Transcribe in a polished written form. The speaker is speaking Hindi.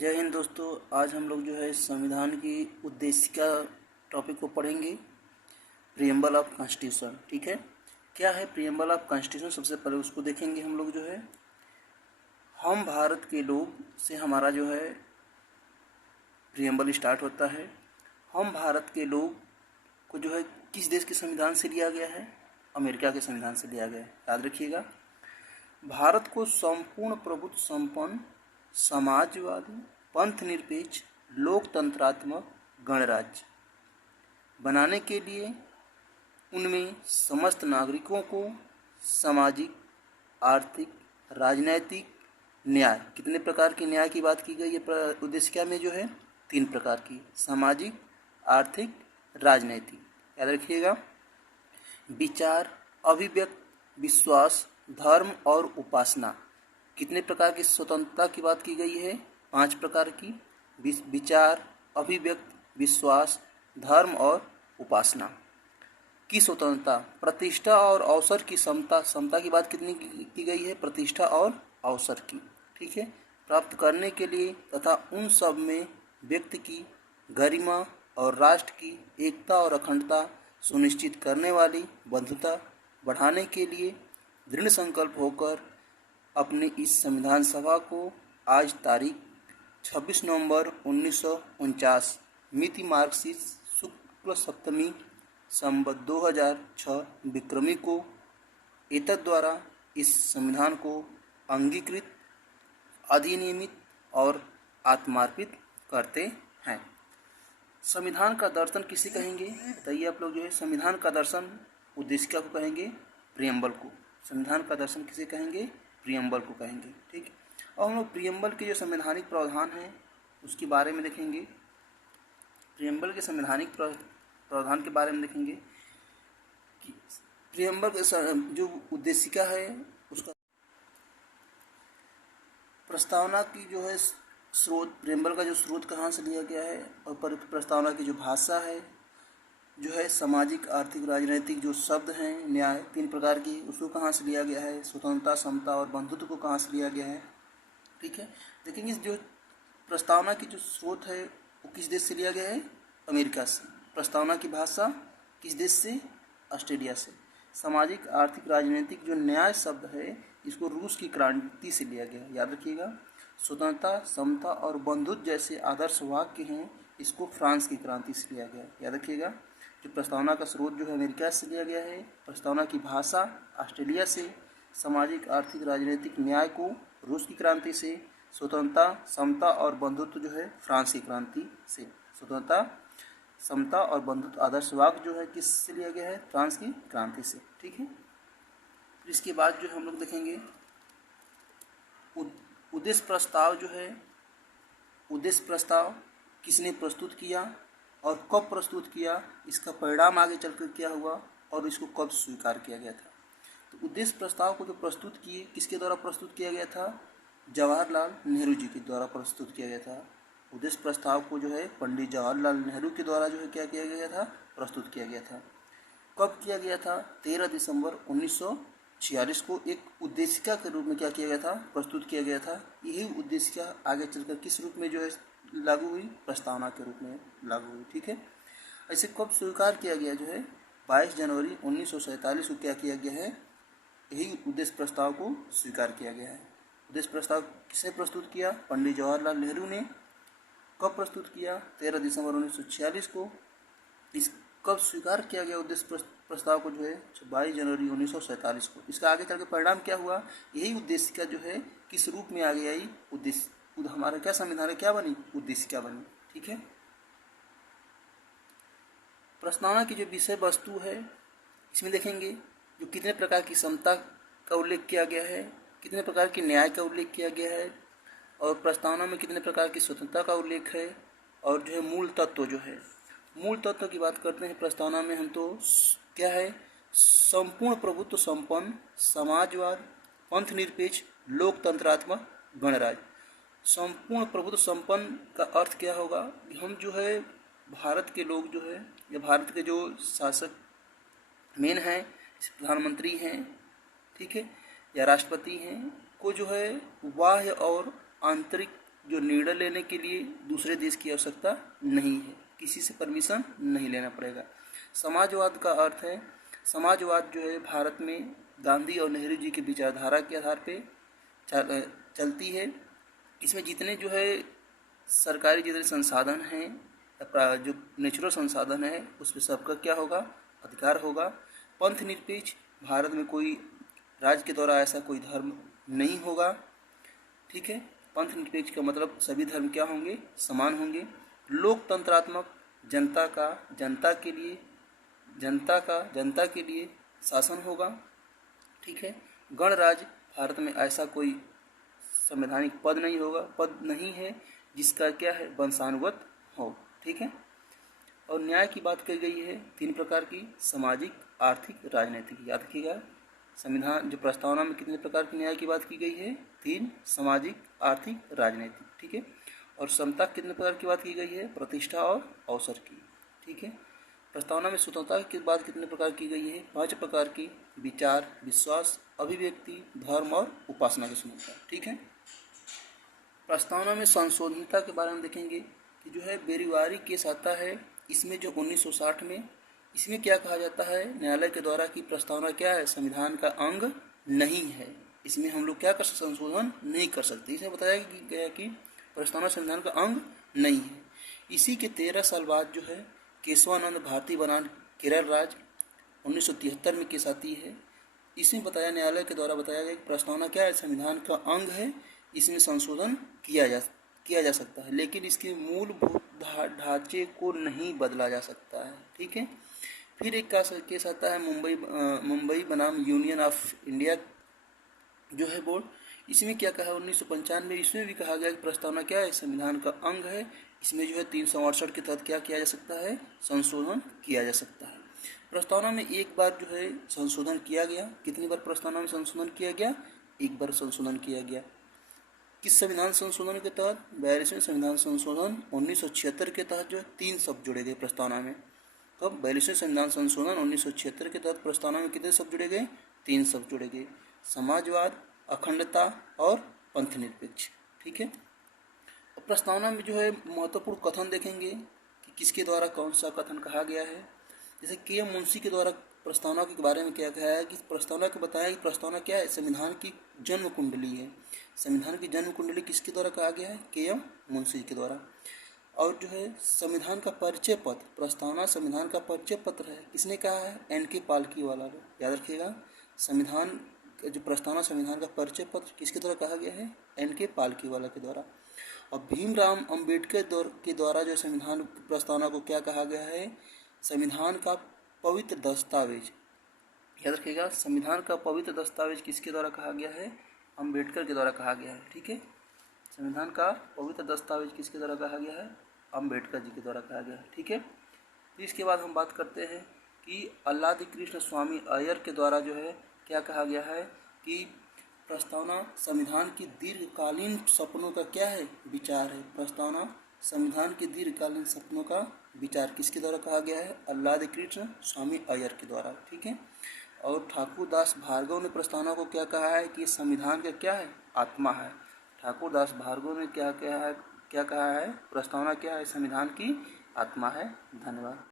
जय हिंद दोस्तों। आज हम लोग जो है संविधान की उद्देशिका टॉपिक को पढ़ेंगे। प्रियम्बल ऑफ कॉन्स्टिट्यूशन, ठीक है। क्या है प्रियम्बल ऑफ कॉन्स्टिट्यूशन? सबसे पहले उसको देखेंगे हम लोग। जो है हम भारत के लोग से हमारा जो है प्रियम्बल स्टार्ट होता है। हम भारत के लोग को जो है किस देश के संविधान से लिया गया है? अमेरिका के संविधान से लिया गया है, याद रखिएगा। भारत को संपूर्ण प्रभुत्व संपन्न समाजवादी पंथ निरपेक्ष लोकतंत्रात्मक गणराज्य बनाने के लिए उनमें समस्त नागरिकों को सामाजिक, आर्थिक, राजनैतिक न्याय, कितने प्रकार के न्याय की बात की गई है उद्देशिका में? जो है 3 प्रकार की, सामाजिक, आर्थिक, राजनैतिक, याद रखिएगा। विचार, अभिव्यक्ति, विश्वास, धर्म और उपासना, कितने प्रकार की स्वतंत्रता की बात की गई है? 5 प्रकार की, विचार, अभिव्यक्ति, विश्वास, धर्म और उपासना की स्वतंत्रता। प्रतिष्ठा और अवसर की समता, समता की बात कितनी की गई है? प्रतिष्ठा और अवसर की, ठीक है, प्राप्त करने के लिए तथा उन सब में व्यक्ति की गरिमा और राष्ट्र की एकता और अखंडता सुनिश्चित करने वाली बंधुता बढ़ाने के लिए दृढ़ संकल्प होकर अपनी इस संविधान सभा को आज तारीख 26 नवंबर 1949 मिति मार्क्सिस्ट शुक्ल सप्तमी संवत 2006 विक्रमी को एतद द्वारा इस संविधान को अंगीकृत, अधिनियमित और आत्मार्पित करते हैं। संविधान का दर्शन किसे कहेंगे बताइए आप लोग? जो है संविधान का दर्शन उद्देशिका को कहेंगे, प्रियम्बल को। संविधान का दर्शन किसे कहेंगे? प्रियम्बल को कहेंगे, ठीक। और हम लोग प्रियम्बल के जो संवैधानिक प्रावधान हैं उसके बारे में देखेंगे। प्रियम्बल के संवैधानिक प्रावधान के बारे में देखेंगे कि प्रियम्बल के जो उद्देशिका है उसका प्रस्तावना की जो है स्रोत, प्रियम्बल का जो स्रोत कहाँ से लिया गया है, और प्रस्तावना की जो भाषा है, जो है सामाजिक, आर्थिक, राजनीतिक जो शब्द हैं, न्याय 3 प्रकार की, उसको कहाँ से लिया गया है, स्वतंत्रता, समता और बंधुत्व को कहाँ से लिया गया है, ठीक है। देखेंगे जो प्रस्तावना की जो स्रोत है वो किस देश से लिया गया है? अमेरिका से। प्रस्तावना की भाषा किस देश से? ऑस्ट्रेलिया से। सामाजिक, आर्थिक, राजनीतिक जो न्याय शब्द है इसको रूस की क्रांति से लिया गया है, याद रखिएगा। स्वतंत्रता, समता और बंधुत्व जैसे आदर्श वाक्य हैं, इसको फ्रांस की क्रांति से लिया गया है, याद रखिएगा। जो प्रस्तावना का स्रोत जो है अमेरिका से लिया गया है, प्रस्तावना की भाषा ऑस्ट्रेलिया से, सामाजिक, आर्थिक, राजनीतिक न्याय को रूस की क्रांति से, स्वतंत्रता, समता और बंधुत्व जो है फ्रांस की क्रांति से। स्वतंत्रता, समता और बंधुत्व आदर्श वाक्य जो है किससे लिया गया है? फ्रांस की क्रांति से, ठीक है। इसके बाद जो हम लोग देखेंगे उद्देश्य प्रस्ताव जो है, उद्देश्य प्रस्ताव किसने प्रस्तुत किया और कब प्रस्तुत किया, इसका परिणाम आगे चलकर क्या हुआ और इसको कब स्वीकार किया गया था। तो उद्देश्य प्रस्ताव को जो प्रस्तुत किए, किसके द्वारा प्रस्तुत किया गया था? जवाहरलाल नेहरू जी के द्वारा प्रस्तुत किया गया था। उद्देश्य प्रस्ताव को जो है पंडित जवाहरलाल नेहरू के द्वारा जो है क्या किया गया था? प्रस्तुत किया गया था। कब किया गया था? 13 दिसंबर 1946 को एक उद्देशिका के रूप में क्या किया गया था? प्रस्तुत किया गया था। यही उद्देशिका आगे चलकर किस रूप में जो है लागू हुई? प्रस्तावना के रूप में लागू हुई, ठीक है। ऐसे कब स्वीकार किया गया? जो है 22 जनवरी 1947 को क्या किया गया है? यही उद्देश्य प्रस्ताव को स्वीकार किया गया है। उद्देश्य प्रस्ताव किसने प्रस्तुत किया? पंडित जवाहरलाल नेहरू ने। कब प्रस्तुत किया? 13 दिसंबर 1946 को। इस कब स्वीकार किया गया उद्देश्य प्रस्ताव को? जो है 22 जनवरी 1947 को। इसका आगे चल के परिणाम क्या हुआ? यही उद्देशिका जो है किस रूप में आगे आई? उद्देश्य हमारा क्या संविधान क्या बनी? उद्देशिका बनी, ठीक है। प्रस्तावना की जो विषय वस्तु है इसमें देखेंगे जो कितने प्रकार की समता का उल्लेख किया गया है, कितने प्रकार के न्याय का उल्लेख किया गया है, और प्रस्तावना में कितने प्रकार की स्वतंत्रता का उल्लेख है, और जो है मूल तत्व जो है, मूल तत्व की बात करते हैं प्रस्तावना में हम तो क्या है? संपूर्ण प्रभुत्व संपन्न समाजवाद पंथ निरपेक्ष लोकतंत्रात्मक गणराज्य। संपूर्ण प्रभुत्व संपन्न का अर्थ क्या होगा? हम जो है भारत के लोग जो है, या भारत के जो शासक मेन हैं, प्रधानमंत्री हैं, ठीक है, या राष्ट्रपति हैं, को जो है बाह्य और आंतरिक जो निर्णय लेने के लिए दूसरे देश की आवश्यकता नहीं है, किसी से परमिशन नहीं लेना पड़ेगा। समाजवाद का अर्थ है, समाजवाद जो है भारत में गांधी और नेहरू जी की विचारधारा के आधार पे चलती है। इसमें जितने जो है सरकारी जितने संसाधन हैं, जो नेचुरल संसाधन है, उस पर सबका क्या होगा, अधिकार होगा। पंथ निरपेक्ष, भारत में कोई राज्य के द्वारा ऐसा कोई धर्म नहीं होगा, ठीक है। पंथ निरपेक्ष का मतलब सभी धर्म क्या होंगे, समान होंगे। लोकतंत्रात्मक, जनता के लिए शासन होगा, ठीक है। गणराज्य, भारत में ऐसा कोई संवैधानिक पद नहीं है जिसका क्या है, वंशानुगत हो, ठीक है। और न्याय की बात की गई है 3 प्रकार की, सामाजिक, आर्थिक, राजनीतिक। याद रखिएगा, संविधान जो प्रस्तावना में कितने प्रकार के न्याय की बात की गई है, 3, सामाजिक, आर्थिक, राजनीतिक, ठीक है। और समता कितने प्रकार की बात की गई है, प्रतिष्ठा और अवसर की, ठीक है। प्रस्तावना में स्वतंत्रता की बात कितने प्रकार की गई है, 5 प्रकार की, विचार, विश्वास, अभिव्यक्ति, धर्म और उपासना की स्वतंत्रता, ठीक है। प्रस्तावना में संशोधनता के बारे में देखेंगे कि जो है बेरीवारी केस आता है, इसमें जो 1960 में, इसमें क्या कहा जाता है न्यायालय के द्वारा कि प्रस्तावना क्या है, संविधान का अंग नहीं है, इसमें हम लोग क्या कर सकते, संशोधन नहीं कर सकते। इसमें बताया गया कि प्रस्तावना संविधान का अंग नहीं है। इसी के 13 साल बाद जो है केशवानंद भारती बनाम केरल राज्य 1973 में केस आती है। इसमें बताया, न्यायालय के द्वारा बताया गया कि प्रस्तावना क्या है, संविधान का अंग है, इसमें संशोधन किया जा सकता है, लेकिन इसके मूलभूत ढांचे को नहीं बदला जा सकता है, ठीक है। फिर एक केस आता है मुंबई बनाम यूनियन ऑफ इंडिया जो है बोर्ड। इसमें क्या कहा 1995 में, इसमें भी कहा गया कि प्रस्तावना क्या है, संविधान का अंग है, इसमें जो है 368 के तहत क्या किया जा सकता है, संशोधन किया जा सकता है। प्रस्तावना में एक बार जो है संशोधन किया गया, कितनी बार प्रस्तावना में संशोधन किया गया, एक बार संशोधन किया गया। किस संविधान संशोधन के तहत, 42वें संविधान संशोधन 1976 के तहत जो है 3 शब्द जोड़े गए प्रस्तावना में। कब, 42वें संविधान संशोधन 1976 के तहत प्रस्तावना में कितने शब्द जोड़े गए, 3 शब्द जोड़े गए, समाजवाद, अखंडता और पंथ निरपेक्ष, ठीक है। प्रस्तावना में जो है महत्वपूर्ण कथन देखेंगे कि किसके द्वारा कौन सा कथन कहा गया है। जैसे के.एम. मुंशी के द्वारा प्रस्तावना के बारे में क्या कहा है कि प्रस्तावना को बताया कि प्रस्तावना क्या है, संविधान की जन्म कुंडली है। संविधान की जन्म कुंडली किसके द्वारा कहा गया है, के.एम. मुंशी के द्वारा। और जो है संविधान का परिचय पत्र, प्रस्तावना संविधान का परिचय पत्र है, किसने कहा है, एन.के. पालकी वाला। याद रखिएगा, संविधान जो प्रस्तावना संविधान का परिचय पत्र किसके द्वारा कहा गया है, एन.के. पालकी वाला के द्वारा। और भीमराव अंबेडकर के द्वारा जो संविधान प्रस्तावना को क्या कहा गया है, संविधान का पवित्र दस्तावेज। याद रखिएगा, संविधान का पवित्र दस्तावेज किसके द्वारा कहा गया है, अंबेडकर के द्वारा कहा गया है, ठीक है। संविधान का पवित्र दस्तावेज किसके द्वारा कहा गया है, अंबेडकर जी के द्वारा कहा गया है, ठीक है। तो इसके बाद हम बात करते हैं कि अल्लादी कृष्ण स्वामी अय्यर के द्वारा जो है क्या कहा गया है कि प्रस्तावना संविधान की दीर्घकालीन सपनों का क्या है, विचार है। प्रस्तावना संविधान के दीर्घकालीन सपनों का विचार किसके द्वारा कहा गया है, अल्लादी कृष्ण स्वामी अय्यर के द्वारा, ठीक है। और ठाकुर दास भार्गव ने प्रस्तावना को क्या कहा है कि संविधान का क्या है, आत्मा है। ठाकुर दास भार्गव ने क्या कहा है, प्रस्तावना क्या है, संविधान की आत्मा है। धन्यवाद।